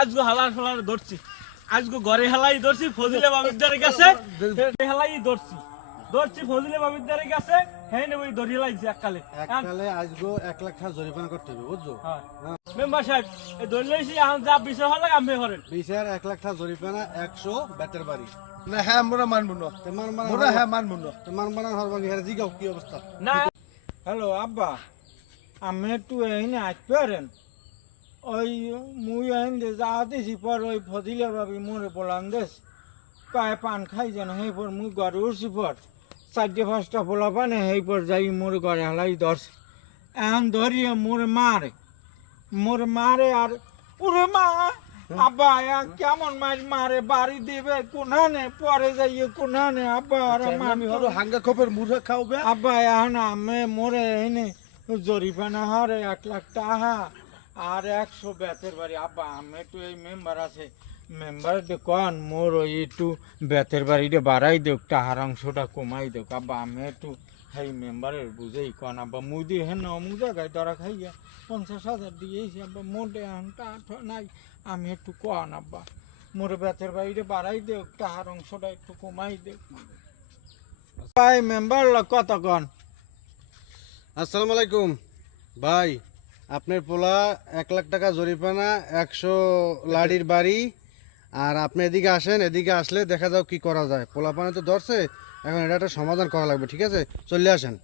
আজগো হালার ফালার ধরছি, আজগো ঘরে হেলাই ধরছি ফজিলে বাবিদারে কাছে, হেলাই ধরছি ফজিলে বাবিদারে কাছে, হ্যাঁ নেব ধরি লাইছি এককালে আজগো 1 লাখ টাকা জরিমানা করতে হবে বুঝছো? মেম্বার সাহেব এই ধরি লাইছি, এখন যা বিষয় হলে আমি করেন। বিচার 1 লাখ টাকা জরিমানা 100 বেতের বাড়ি। না হ্যাঁ মোরা মানবো না, মোরা হ্যাঁ মানবো না। মানবানা হরবানি হেরে জিগাও কি অবস্থা? না হ্যালো আব্বা, আমি একটু এখানে আসতে পারেন? ওই মুই এখান যা দিছি পর ওই ফজিলে ভাবি মোরে বলান দেশ পায়ে পান খাই যেন সেই পর মুই ঘরে উঠছি পর 4-5টা পোলা পানে সেই পর যাই মোর ঘরে হালাই ধরছে। এখন ধরিয়ে মোরে মারে আর ওরে মা আব্বা কেমন মারে বাড়ি দিবে কোনানে, পরে যাইয়ে কোনানে আব্বা আর আমি হলো হাঙ্গা খপের মুড়া খাওবে। আব্বা এখন আমি মোরে এনে জরিমানা হরে 1 লাখ টাকা আর 100 বেতের বাড়ি। আব্বা আমি একটু এই মেম্বার আছে, মেম্বার কন মোর ওই একটু বেতের বাড়িটা বাড়াই দেখ, টাকার অংশটা কমাই দেখ। আব্বা আমি একটু সেই মেম্বারের বুঝেই কন আব্বা, মুদি হেন অমুক জায়গায় ধরা খাইয়া 50,000 দিয়েছি আব্বা, মোটে এখন টাকা নাই। আমি একটু কন আব্বা মোর বেতের বাড়িটা বাড়াই দেখ, টাকার অংশটা একটু কমাই দেখ। ভাই মেম্বার কত কন? আসসালামু আলাইকুম ভাই, আপনার পোলা 1 লাখ টাকা জরিমানা, 100 লাড়ির বাড়ি। আর আপনি এদিকে আসেন, এদিকে আসলে দেখা যাও কি করা যায়। পোলা পানে তো ধরছে, এখন এটা একটা সমাধান করা লাগবে, ঠিক আছে? চলে আসেন।